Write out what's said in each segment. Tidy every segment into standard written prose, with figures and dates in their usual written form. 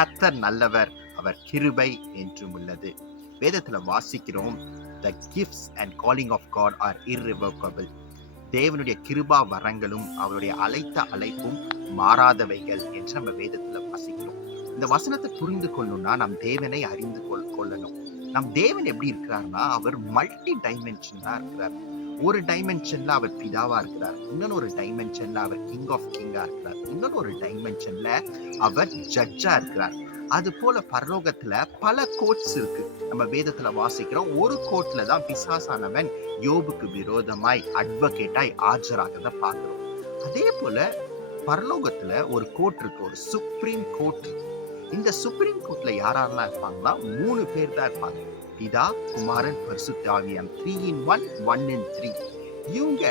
கர்த்தர் நல்லவர், அவர் கிருபை என்றும் உள்ளது. வேதத்துல வாசிக்கிறோம், the gifts and calling of God are irrevocable. தேவனுடைய கிருபா வரங்களும் அவருடைய அழைத்த அழைப்பும் மாறாதவைகள் என்று நம்ம வேதத்துல வாசிக்கிறோம். இந்த வசனத்தை புரிந்து கொள்ளணும்னா நம் தேவனை அறிந்து கொள்ளணும். நம் தேவன் எப்படி இருக்கிறார்னா, அவர் மல்டி டைமென்ஷனா இருக்கிறார். ஒரு டைமென்ஷன்ல அவர் பிதாவா இருக்கிறார், இன்னொரு டைமென்ஷன்ல அவர் கிங் ஆஃப் கிங்கா இருக்கிறார், இன்னொரு டைமென்ஷன்ல அவர் ஜட்ஜா இருக்கிறார். அது போல பரலோகத்துல பல கோட்ஸ் இருக்கு. நம்ம வேதத்துல வாசிக்கிறோம், ஒரு கோர்ட்ல தான் பிசாசானவன் யோபுக்கு விரோதமாய் அட்வொகேட்டாய் ஆஜராகிறத பார்க்கிறோம். அதே போல பரலோகத்துல ஒரு கோர்ட் இருக்கு, ஒரு சுப்ரீம் கோர்ட். இந்த சுப்ரீம் கோர்ட்ல யாரெல்லாம் இருப்பாங்கன்னா 3 பேர் தான் இருப்பாங்க. பிதா, குமாரன், பரிசுத்த ஆவியான். 3 in 1, 1 in 3. இவங்க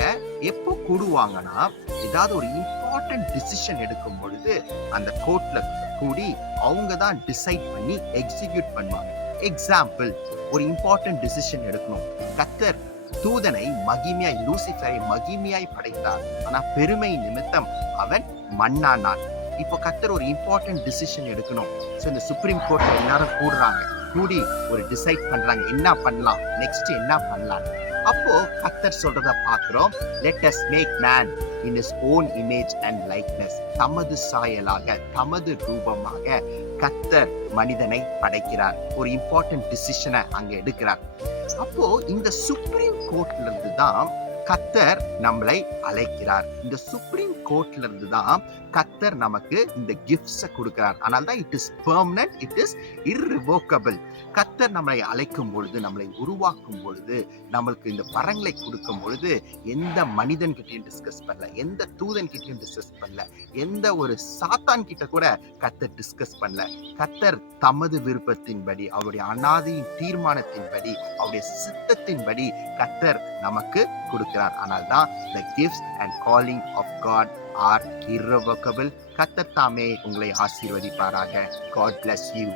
எப்போ கூடுவாங்கன்னா, ஏதாவது ஒரு இம்பார்ட்டன்ட் டிசிஷன் எடுக்கும் பொழுது அந்த கோர்ட்ல கூடி அவங்க தான் டிசைட் பண்ணி எக்ஸிக்யூட் பண்ணுவாங்க. எக்ஸாம்பிள், ஒரு இம்பார்ட்டன்ட் டிசிஷன் எடுக்கணும். கர்த்தர் தூதனை மகிமையாய், லூசிஃபரை மகிமையாய் படைத்தார். ஆனா பெருமை நிமித்தம் அவன் மண்ணானான். இப்போ கர்த்தர் ஒரு இம்பார்ட்டன்ட் டிசிஷன் எடுக்கணும். ஸோ இந்த சுப்ரீம் கோர்ட்ல எல்லாரும் கூடுறாங்க, கூடி ஒரு டிசைட் பண்றாங்க, என்ன பண்ணலாம், நெக்ஸ்ட் என்ன பண்ணலாம். அப்போ கர்த்தர் சொல்றத பார்க்கிறோம், let us make man in his own image and likeness. தமது சாயலாக, தமது ரூபமாக கர்த்தர் மனிதனை படைக்கிறார். ஒரு இம்பார்ட்டன்ட் டிசிஷனை அங்க எடுக்கிறார். அப்போ இந்த சுப்ரீம் கோர்ட்ல இருந்து தான் கர்த்தர் நம்மளை அழைக்கிறார். இந்த சுப்ரீம் கோர்ட்ல இருந்து தான் கர்த்தர் நமக்கு இந்த கிஃப்ட்ஸை கொடுக்கிறார். ஆனால் தான் it is permanent, it is irrevocable. கர்த்தர் நம்மளை அழைக்கும் பொழுது, நம்மளை உருவாக்கும் பொழுது, நம்மளுக்கு இந்த வரங்களை கொடுக்கும் பொழுது எந்த மனிதன் கிட்டையும் டிஸ்கஸ் பண்ணல, எந்த தூதன் கிட்டையும் டிஸ்கஸ் பண்ணல, எந்த ஒரு சாத்தான் கிட்ட கூட கர்த்தர் டிஸ்கஸ் பண்ணல. கர்த்தர் தமது விருப்பத்தின்படி, அவருடைய அனாதையின் தீர்மானத்தின்படி, அவருடைய சித்தத்தின்படி கர்த்தர் நமக்கு கொடுக்கிறார். ஆனால் தான் the gifts and calling of God are irrevocable. கர்த்தர் தாமே உங்களை ஆசீர்வதிப்பாராக. God bless you.